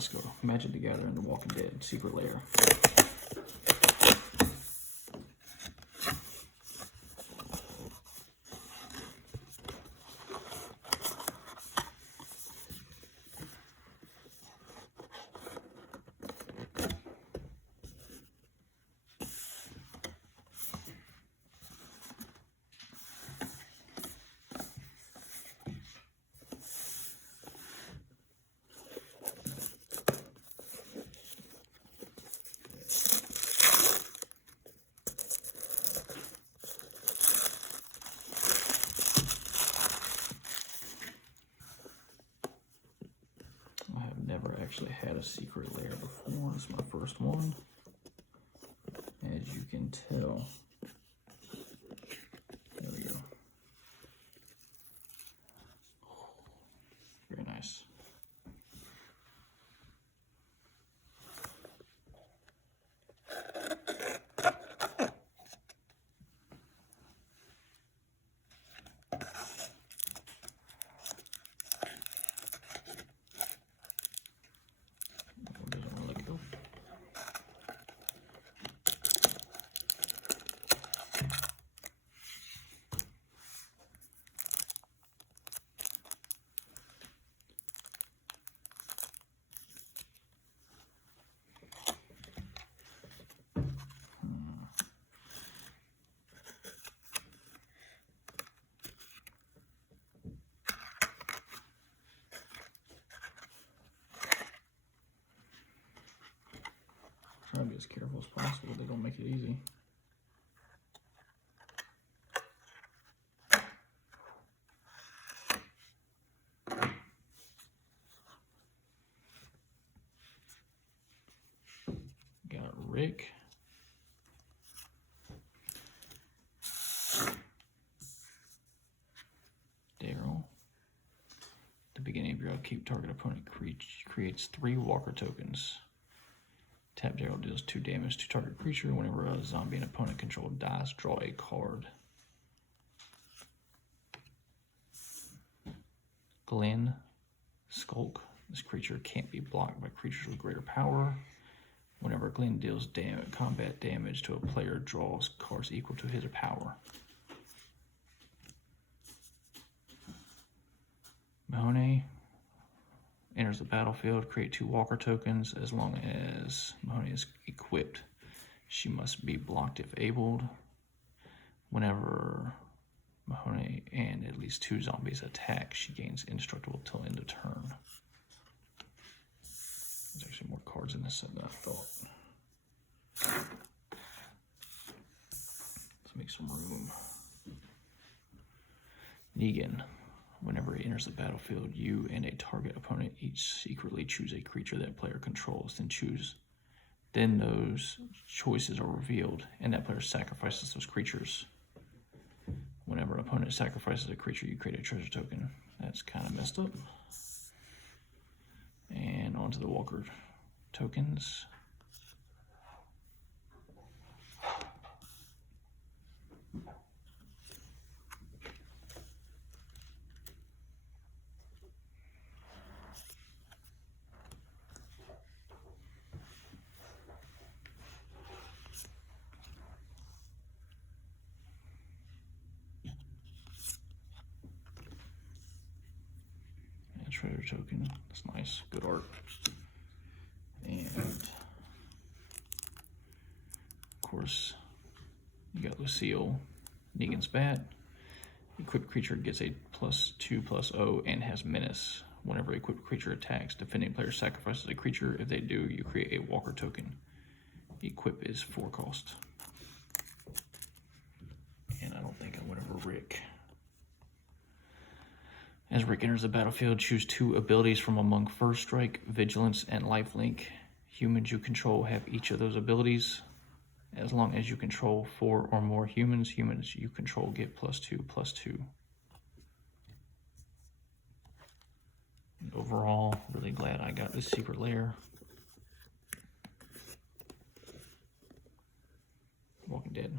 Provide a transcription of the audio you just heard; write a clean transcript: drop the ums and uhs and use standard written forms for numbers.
let's go. Magic the Gathering, The Walking Dead, Secret Lair. Never actually had a Secret Lair before. This is my first one. As you can tell. There we go. Very nice. Try to be as careful as possible. They don't make it easy. Got Rick. Daryl. At the beginning of your upkeep, target opponent creates 3 walker tokens. Tap Daryl deals 2 damage to target creature. Whenever a zombie an opponent controlled dies, draw a card. Glenn, Skulk. This creature can't be blocked by creatures with greater power. Whenever Glenn deals combat damage to a player, draws cards equal to his power. Mahoney. Enters the battlefield, create 2 walker tokens. As long as Mahoney is equipped, she must be blocked if able. Whenever Mahoney and at least 2 zombies attack, she gains indestructible till end of turn. There's actually more cards in this set than I thought. Let's make some room. Negan. Whenever he enters the battlefield, you and a target opponent each secretly choose a creature that player controls, then those choices are revealed, and that player sacrifices those creatures. Whenever an opponent sacrifices a creature, you create a treasure token. That's kind of messed up. And onto the walker tokens. Treasure token. That's nice. Good art. And of course, you got Lucille, Negan's Bat. Equipped creature gets a +2/+0 and has menace. Whenever equipped creature attacks, defending player sacrifices a creature. If they do, you create a walker token. Equip is 4 cost. And I don't think I went over Rick. As Rick enters the battlefield, choose 2 abilities from among First Strike, Vigilance, and Lifelink. Humans you control have each of those abilities. As long as you control 4 or more humans you control get +2/+2. And overall, really glad I got this Secret Lair. Walking Dead.